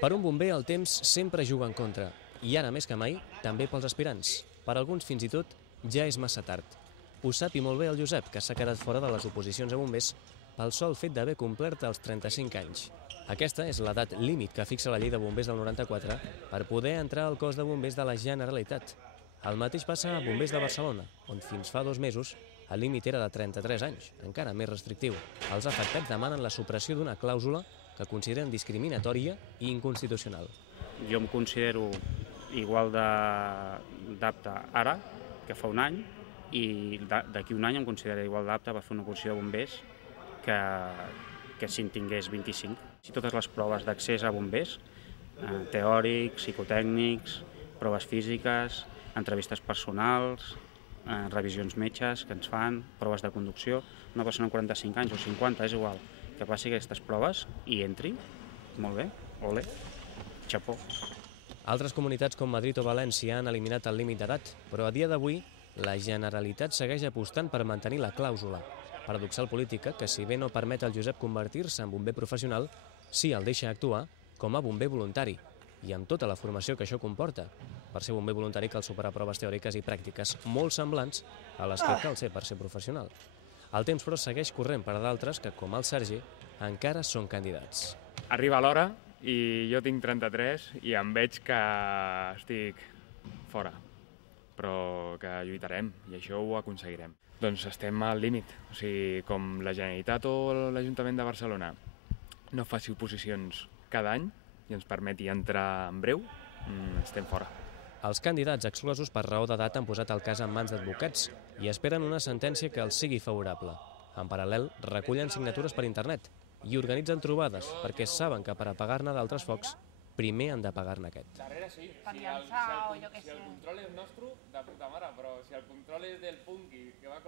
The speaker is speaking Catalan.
Per un bomber el temps sempre juga en contra, i ara més que mai també pels aspirants. Per alguns fins i tot ja és massa tard. Ho sap i molt bé el Josep, que s'ha quedat fora de les oposicions a bombers pel sol fet d'haver complert els 35 anys. Aquesta és l'edat límit que fixa la llei de bombers del 94 per poder entrar al cos de bombers de la Generalitat. El mateix passa a Bombers de Barcelona, on fins fa 2 mesos el límit era de 33 anys, encara més restrictiu. Els afectats demanen la supressió d'una clàusula que consideren discriminatòria i inconstitucional. Jo em considero igual d'apte ara que fa un any, i d'aquí un any em considero igual d'apte per fer una oposició de bombers que si en tingués 25. Si totes les proves d'accés a bombers, teòrics, psicotècnics, proves físiques, entrevistes personals, revisions metges que ens fan, proves de conducció, una persona amb 45 anys o 50, és igual, que passi aquestes proves i entri, molt bé, ole, xapó. Altres comunitats com Madrid o València han eliminat el límit d'edat, però a dia d'avui la Generalitat segueix apostant per mantenir la clàusula. Paradoxal política que, si bé no permet al Josep convertir-se en bomber professional, sí el deixa actuar com a bomber voluntari, i amb tota la formació que això comporta. Per ser bomber voluntari cal superar proves teòriques i pràctiques molt semblants a les que cal ser per ser professional. El temps, però, segueix corrent per a d'altres que, com el Sergi, encara són candidats. Arriba l'hora i jo tinc 33 i em veig que estic fora, però que lluitarem i això ho aconseguirem. Doncs estem al límit, o sigui, com la Generalitat o l'Ajuntament de Barcelona no faci oposicions cada any i ens permeti entrar en breu, estem fora. Els candidats exclosos per raó d'edat han posat el cas en mans d'advocats i esperen una sentència que els sigui favorable. En paral·lel, recullen signatures per internet i organitzen trobades perquè saben que per apagar-ne d'altres focs primer han d'apagar-ne aquest. Darrere sí, Per llançar o jo què sé. si el control és nostre, de puta mare, però si el control és del punky que va